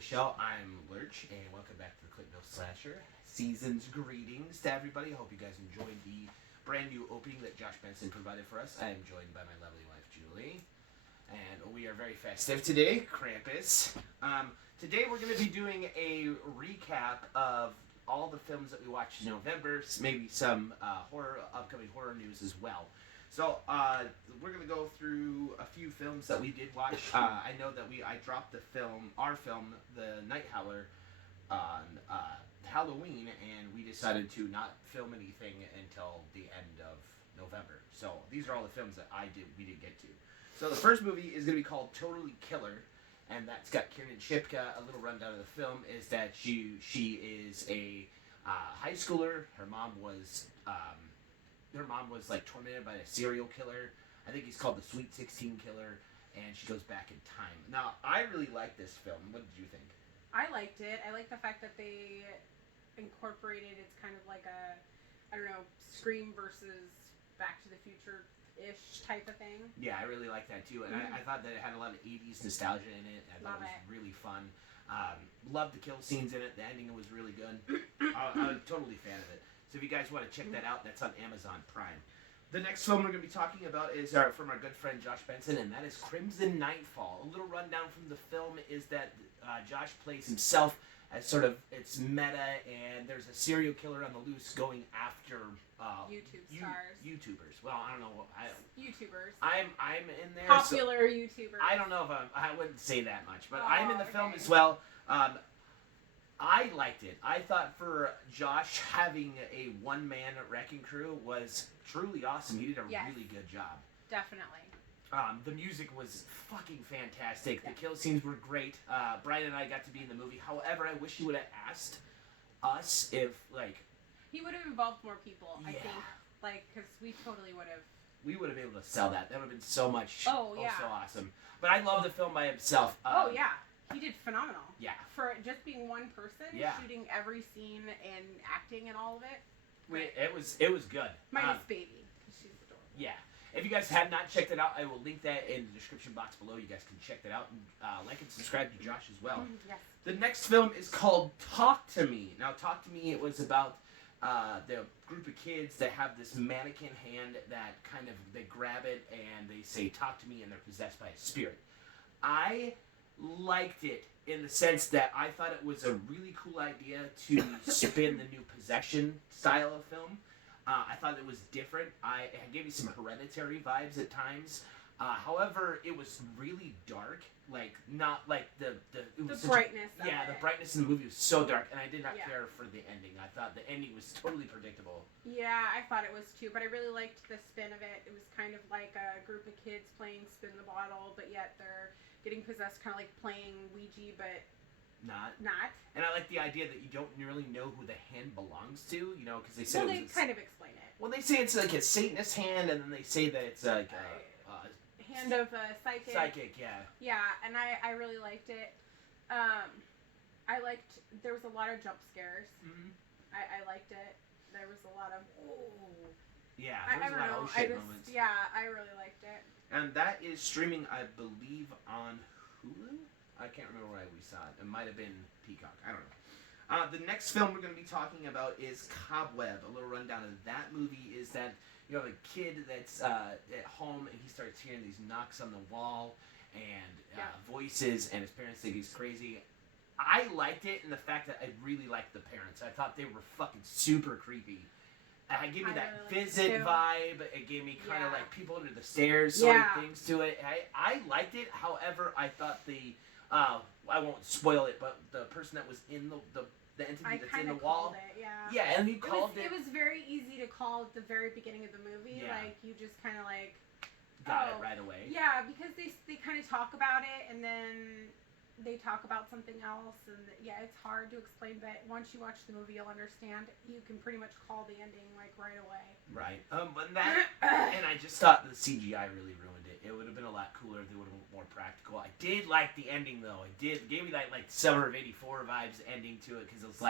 the show. I'm Lurch, and welcome back to the Clintonville Slasher. Season's greetings to everybody. I hope you guys enjoyed the brand new opening that Josh Benson provided for us. I am joined by my lovely wife, Julie. And we are very festive today, Krampus. Today we're going to be doing a recap of all the films that we watched in November, maybe some upcoming horror news as well. So we're gonna go through a few films that we did watch. I know that I dropped our film, The Night Howler, on Halloween, and we decided to not film anything until the end of November. So these are all the films that we didn't get to. So the first movie is gonna be called Totally Killer, and that's got Kiernan Shipka. A little rundown of the film is that she is a high schooler. Her mom was like tormented by a serial killer. I think he's called the Sweet 16 Killer, and she goes back in time. Now, I really like this film. What did you think? I liked it. I like the fact that they incorporated, it's kind of like a, Scream versus Back to the Future-ish type of thing. Yeah, I really like that too. And I thought that it had a lot of 80s nostalgia in it. I thought it was really fun. Loved the kill scenes in it. The ending was really good. I'm a totally fan of it. So if you guys want to check that out, that's on Amazon Prime. The next film we're going to be talking about is from our good friend Josh Benson, and that is Crimson Nightfall. A little rundown from the film is that Josh plays himself as sort of, it's meta, and there's a serial killer on the loose going after YouTubers. Well, I don't know. YouTubers. I'm in there. Popular YouTubers. I don't know if I wouldn't say that much, but I'm in the film as well. I liked it. I thought for Josh, having a one-man wrecking crew was truly awesome. He did a really good job. Definitely. The music was fucking fantastic. The kill scenes were great. Brian and I got to be in the movie. However, I wish he would have asked us if, he would have involved more people, I think. Because we totally would have. We would have been able to sell that. That would have been so much. So awesome. But I love the film by himself. He did phenomenal. Yeah. For just being one person, shooting every scene and acting and all of it. It was good. Minus Baby, because she's adorable. Yeah. If you guys have not checked it out, I will link that in the description box below. You guys can check that out and like and subscribe to Josh as well. Yes. The next film is called Talk to Me. Now, Talk to Me, it was about the group of kids that have this mannequin hand that they grab it and they say, "Talk to me," and they're possessed by a spirit. I liked it in the sense that I thought it was a really cool idea to spin the new possession style of film. I thought it was different. It gave me some Hereditary vibes at times. However, it was really dark. Not like the brightness of it. The brightness in the movie was so dark, and I did not care for the ending. I thought the ending was totally predictable. Yeah, I thought it was too, but I really liked the spin of it. It was kind of like a group of kids playing spin the bottle, but yet they're getting possessed, kind of like playing Ouija, but not. And I like the idea that you don't really know who the hand belongs to, because they say they kind of explain it. Well, they say it's like a Satanist hand, and then they say that it's like hand of a psychic. Psychic, yeah. Yeah, and I really liked it. There was a lot of jump scares. Mm-hmm. I liked it. There was a lot of yeah. There was a lot of moments. Yeah, I really liked it. And that is streaming, I believe, on Hulu? I can't remember where we saw it. It might have been Peacock. I don't know. The next film we're going to be talking about is Cobweb. A little rundown of that movie is that you have a kid that's at home and he starts hearing these knocks on the wall and voices, and his parents think he's crazy. I liked it in the fact that I really liked the parents. I thought they were fucking super creepy. It gave me that visit vibe. It gave me kind of like people under the stairs sort of things to it. I liked it. However, I thought I won't spoil it, but the person that was in the entity that's in the wall. Yeah, and you called it. It was very easy to call at the very beginning of the movie. Yeah. You just kind of got it right away. Yeah, because they kind of talk about it and then they talk about something else, and it's hard to explain, but once you watch the movie you'll understand. You can pretty much call the ending right away. Right. And I just thought the CGI really ruined it. It would have been a lot cooler if they would have been more practical. I did like the ending though. It gave me that Summer of '84 vibes ending to it, because it was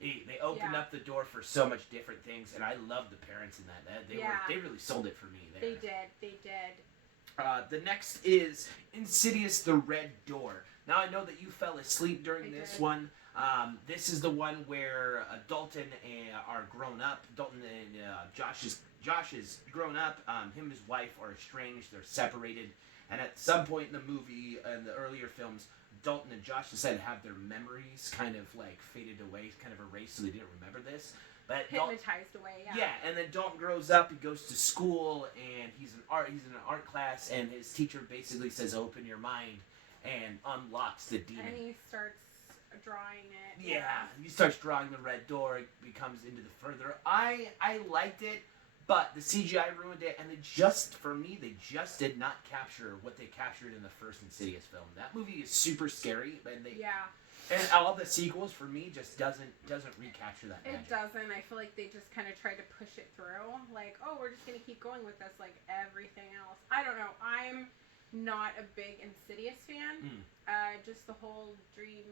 they opened up the door for so much different things, and I loved the parents in that. They really sold it for me there. They did. The next is Insidious: The Red Door. Now I know that you fell asleep during I this did. one. This is the one where Dalton are grown up. Dalton and Josh is grown up. Him and his wife are estranged. They're separated. And at some point in the movie, in the earlier films, Dalton and Josh decided to have their memories kind of like faded away, kind of erased, so they didn't remember this. But Hypnotized away, yeah. yeah, and then Dalton grows up. He goes to school, and he's in an art class, and his teacher basically says, "Open your mind," and unlocks the demon. And he starts drawing it. Yeah, he starts drawing the red door. It becomes into the further. I liked it, but the CGI ruined it, and they just did not capture what they captured in the first Insidious film. That movie is super scary, and and all the sequels for me just doesn't recapture that magic. It doesn't. I feel like they just kind of tried to push it through. Like, oh, we're just gonna keep going with this, like everything else. I don't know. I'm not a big Insidious fan. Just the whole dream,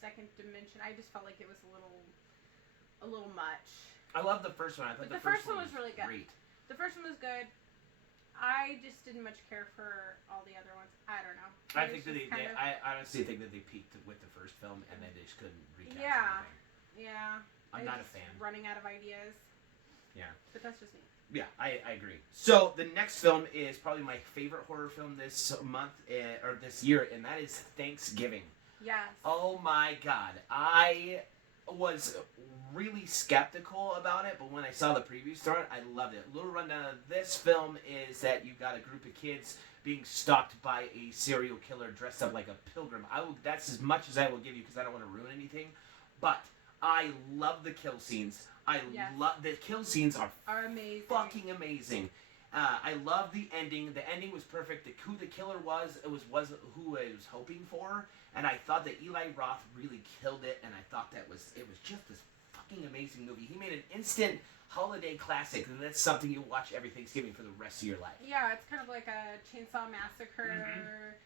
second dimension. I just felt like it was a little much. I love the first one. I thought the first one was really good. Great. The first one was good. I just didn't much care for all the other ones. I don't know. I think that I honestly think that they peaked with the first film, and then they just couldn't recapture anything. Yeah. I'm not a fan. Running out of ideas. Yeah. But that's just me. Yeah, I agree. So the next film is probably my favorite horror film this month or this year, and that is Thanksgiving. Yes. Oh my God, I was really skeptical about it, but when I saw the previews for it, I loved it. A little rundown of this film is that you've got a group of kids being stalked by a serial killer dressed up like a pilgrim. That's as much as I will give you because I don't want to ruin anything, but I love the kill scenes. Love the kill scenes are amazing. Fucking amazing. I love the ending. The ending was perfect. Who the killer was who I was hoping for, and I thought that Eli Roth really killed it. And I thought it was just this fucking amazing movie. He made an instant holiday classic, and that's something you'll watch every Thanksgiving for the rest of your life. Yeah, it's kind of like a Chainsaw Massacre.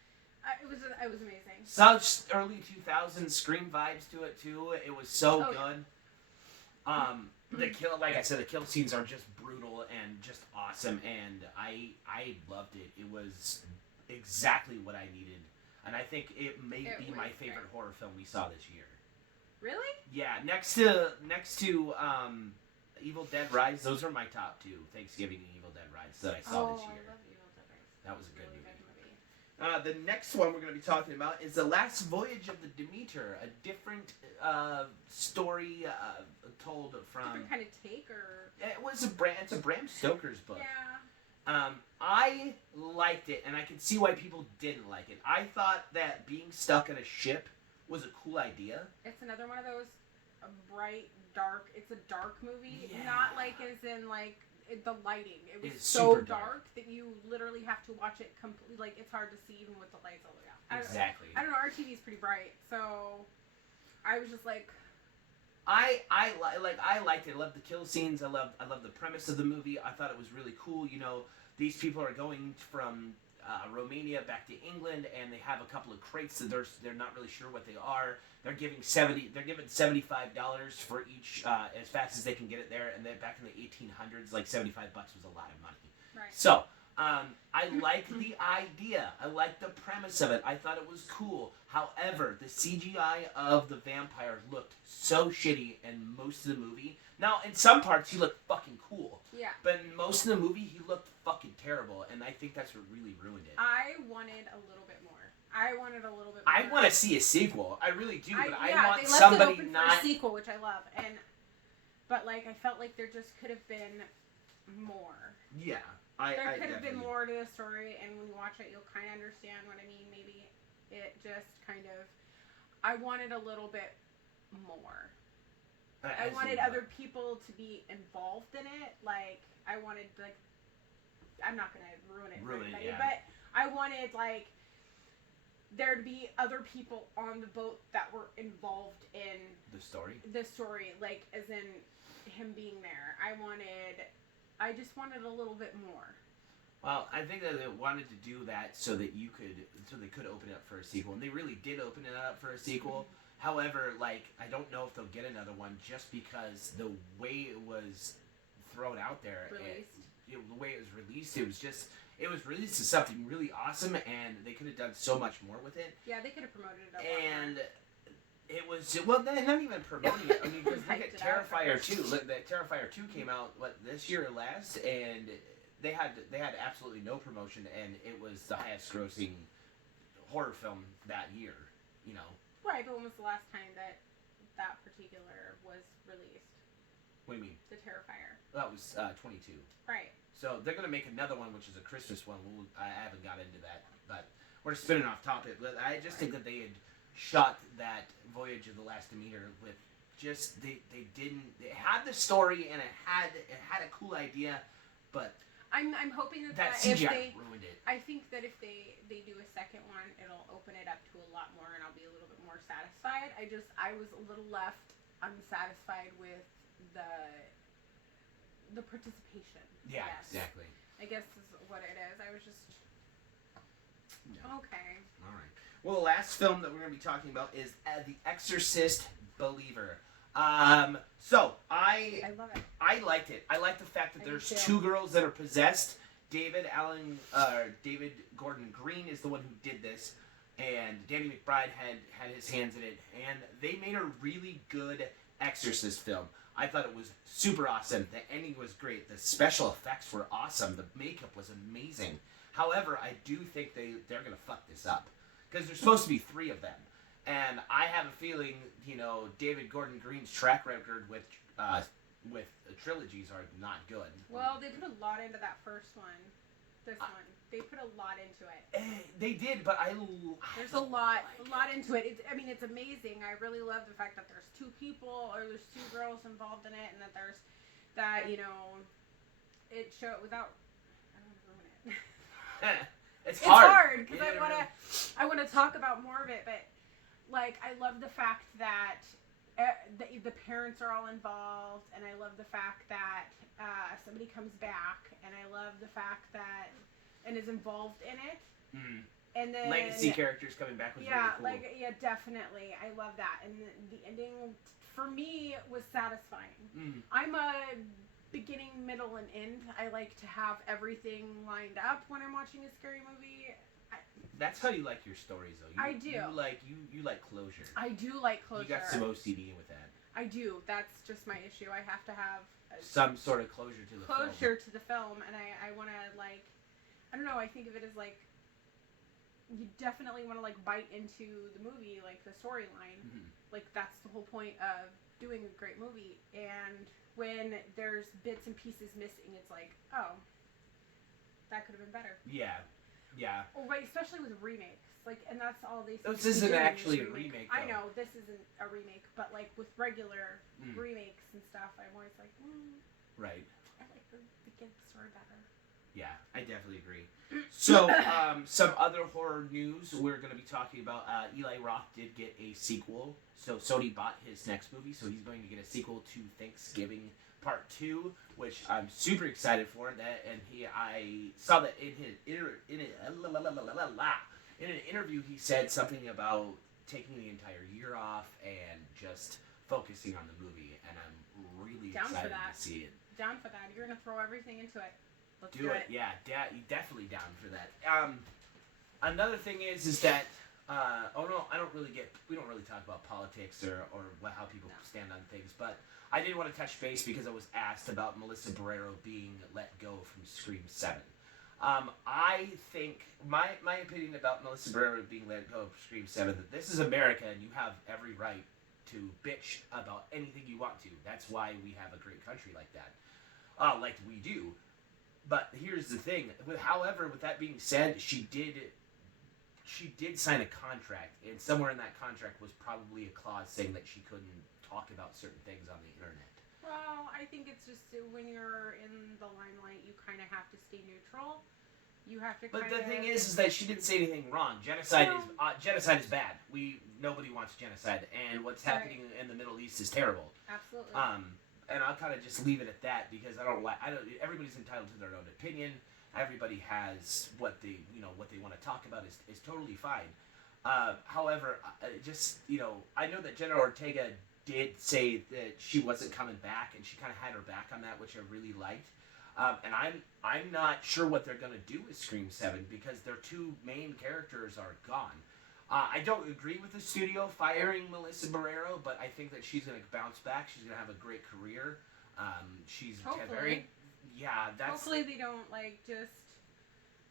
It was amazing. Such early 2000s Scream vibes to it too. It was so good. The kill scenes are just brutal and just awesome, and I loved it. It was exactly what I needed, and I think it may be my favorite horror film we saw this year. Really? Yeah, next to Evil Dead Rise, those are my top two, Thanksgiving and Evil Dead Rise, that I saw this year. I love Evil Dead Rise. That was a good movie. The next one we're going to be talking about is The Last Voyage of the Demeter, a different story told from... Different kind of take, or... It's a Bram Stoker's book. Yeah. I liked it, and I can see why people didn't like it. I thought that being stuck on a ship was a cool idea. It's another one of those bright, dark... It's a dark movie. Yeah. Not like as in, like... The lighting, it was It's so super dark that you literally have to watch it completely. Like, it's hard to see even with the lights all the way out. Exactly. I don't know. Our TV's pretty bright, so I was just like, I liked it. I loved the kill scenes. I loved the premise of the movie. I thought it was really cool. You know, these people are going from Romania back to England, and they have a couple of crates that they're not really sure what they are. They're giving $75 for each as fast as they can get it there, and then back in the 1800s, like $75 was a lot of money. right. So I liked the idea. I liked the premise of it. I thought it was cool. However, the CGI of the vampire looked so shitty in most of the movie. Now, in some parts, he looked fucking cool. Yeah. But in most of the movie, he looked fucking terrible, and I think that's what really ruined it. I wanted a little bit more. I want to see a sequel. I really do, but I want they left somebody it open not... for a sequel, which I love. But like, I felt like there just could have been more. Yeah. There could have been more to the story, and when you watch it, you'll kind of understand what I mean. Maybe it just kind of... I wanted a little bit more. I wanted other people to be involved in it. Like, I wanted, like... I'm not going to ruin it for anybody, but I wanted, like... there to be other people on the boat that were involved in the story, like as in him being there. I just wanted a little bit more. Well, I think that they wanted to do that so they could open it up for a sequel, and they really did open it up for a sequel. However, like, I don't know if they'll get another one just because the way it was thrown out there, the way it was released, it was released as something really awesome, and they could have done so much more with it. Yeah, they could have promoted it a lot And more. it was, well, they're not even promoting it. I mean, because look at Terrifier 2. Look, that Terrifier 2 came out, this year or last, and they had absolutely no promotion, and it was the highest grossing horror film that year, you know. Right, but when was the last time that particular was released? What do you mean? The Terrifier. That was 22. Right. So they're gonna make another one, which is a Christmas one. I haven't got into that, but we're spinning off topic. But I just think that they had shot that Voyage of the Last Demeter with just they had the story and it had a cool idea, but I'm hoping that CGI if they ruined it. I think that if they do a second one, it'll open it up to a lot more, and I'll be a little bit more satisfied. I was a little left unsatisfied with the participation. Yeah, exactly. I guess is what it is. I was just okay. All right. Well, the last film that we're going to be talking about is The Exorcist Believer. So I love it. I liked it. I like the fact that there's 2 girls that are possessed. David Gordon Green is the one who did this, and Danny McBride had his hands in it, and they made a really good Exorcist film. I thought it was super awesome. The ending was great. The special effects were awesome. The makeup was amazing. However, I do think they're going to fuck this up, because there's supposed to be 3 of them. And I have a feeling, David Gordon Green's track record with trilogies are not good. Well, they put a lot into that first one. This one, they put a lot into it. They did, but there's a lot into it. It's amazing. I really love the fact that there's 2 people or there's 2 girls involved in it, and that there's that it show without. I don't want to ruin it. It's hard because I want to talk about more of it, but I love the fact that the parents are all involved, and I love the fact that somebody comes back, and I love the fact that and is involved in it. Mm. And then legacy characters coming back was really cool. Definitely, I love that, and the ending for me was satisfying. Mm. I'm a beginning, middle, and end. I like to have everything lined up when I'm watching a scary movie. That's how you like your stories, though. I do. You like closure. I do like closure. You got some OCD with that. I do. That's just my issue. I have to have some sort of closure to the film. To the film, and I want to I don't know. I think of it as you definitely want to bite into the movie, the storyline. Mm-hmm. That's the whole point of doing a great movie. And when there's bits and pieces missing, it's oh, that could have been better. Yeah. Yeah. Oh, right, especially with remakes. And that's all they say. This isn't actually a remake, though. I know, this isn't a remake, but with regular remakes and stuff, I'm always right. I like the kid story better. Yeah, I definitely agree. So, some other horror news we're going to be talking about. Eli Roth did get a sequel. So Sony bought his next movie, so he's going to get a sequel to Thanksgiving Part 2, which I'm super excited for. I saw that in an interview he said something about taking the entire year off and just focusing on the movie, and I'm really excited to see it. Down for that. You're gonna throw everything into it. Let's do it. Yeah, definitely down for that. Another thing is that we don't really talk about politics or how people stand on things, but I did want to touch base because I was asked about Melissa Barrero being let go from Scream 7. I think my opinion about Melissa Barrero being let go of Scream 7, that this is America and you have every right to bitch about anything you want to. That's why we have a great country like that, like we do. But here's the thing. However, with that being said, she did sign a contract, and somewhere in that contract was probably a clause saying that she couldn't talk about certain things on the internet. Well, I think it's just when you're in the limelight, you kind of have to stay neutral. You have to. But the thing is that she didn't say anything wrong. Genocide is bad. Nobody wants genocide, and what's happening in the Middle East is terrible. Absolutely. And I'll kind of just leave it at that because everybody's entitled to their own opinion. Everybody has what they want to talk about is totally fine. However, I know that Jenna Ortega did say that she wasn't coming back, and she kind of had her back on that, which I really liked. And I'm not sure what they're gonna do with Scream 7 because their two main characters are gone. I don't agree with the studio firing Melissa Barrero, but I think that she's gonna bounce back. She's gonna have a great career. She's Hopefully. that's Hopefully they don't just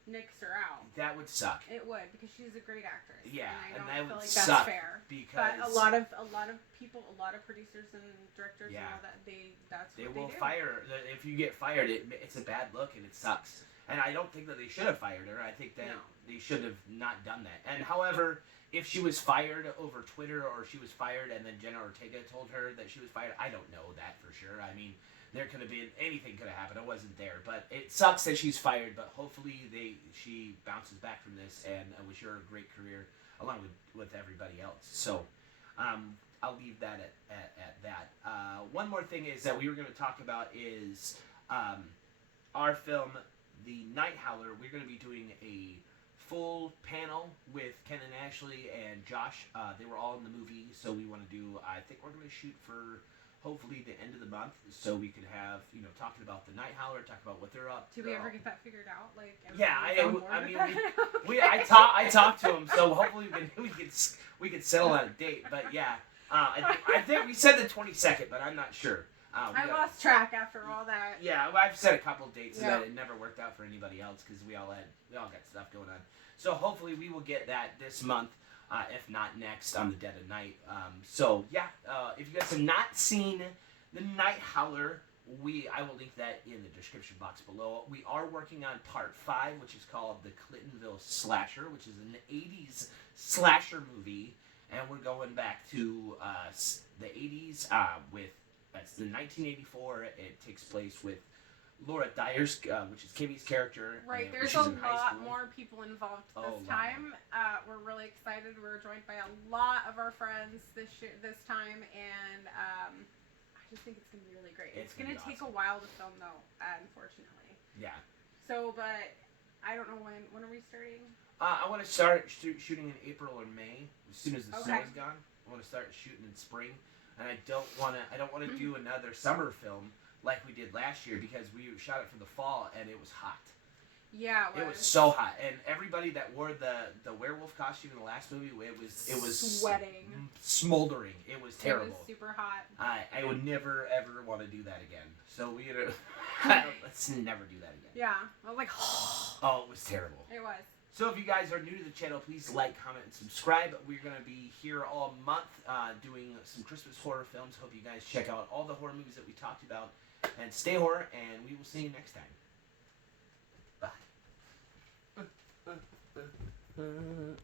nix her out. that would suck. It would, because she's a great actress. Yeah, and and I that don't would feel like suck that's fair. because But a lot of people, a lot of producers and directors Yeah. and all that, that's they what will they do. fire. If you get fired, it's a bad look and it sucks. And I don't think that they should have fired her. I think that they should have not done that. And however, if she was fired over Twitter or she was fired and then Jenna Ortega told her that she was fired, I don't know that for sure. I mean, there could have been anything could have happened. I wasn't there, but it sucks that she's fired. But hopefully she bounces back from this, and I wish her a great career along with everybody else. So I'll leave that at that. One more thing is that we were going to talk about is our film, The Night Howler. We're going to be doing a full panel with Ken and Ashley and Josh. They were all in the movie, so we want to do. I think we're going to shoot for hopefully the end of the month, so we could have talking about the Night Howler, talk about what they're up. Did we ever get that figured out? I talked to him, so hopefully we could settle on a date. But yeah, I think we said the 22nd, but I'm not sure. I lost track after all that. Yeah, I've said a couple of dates that it never worked out for anybody else because we all got stuff going on. So hopefully we will get that this month. If not next, on the dead of night. If you guys have not seen The Night Howler, I will link that in the description box below. We are working on part 5, which is called The Clintonville Slasher, which is an 80s slasher movie, and we're going back to the 80s with the 1984. It takes place with Laura Dyer's, which is Kimmy's character. Right, there's a lot more people involved this time. We're really excited. We're joined by a lot of our friends this time, and I just think it's going to be really great. It's going to take a while to film, though, unfortunately. Yeah. So, but I don't know when are we starting? I want to start shooting in April or May, as soon as the snow is gone. I want to start shooting in spring, and I don't want to do another summer film like we did last year because we shot it for the fall and it was hot. Yeah, it was so hot, and everybody that wore the werewolf costume in the last movie, it was sweating, smoldering. It was terrible. It was super hot. I would never ever want to do that again. So let's never do that again. Yeah, I was like, oh, it was terrible. It was. So if you guys are new to the channel, please like, comment, and subscribe. We're going to be here all month doing some Christmas horror films. Hope you guys check out all the horror movies that we talked about. And stay horror, and we will see you next time. Bye.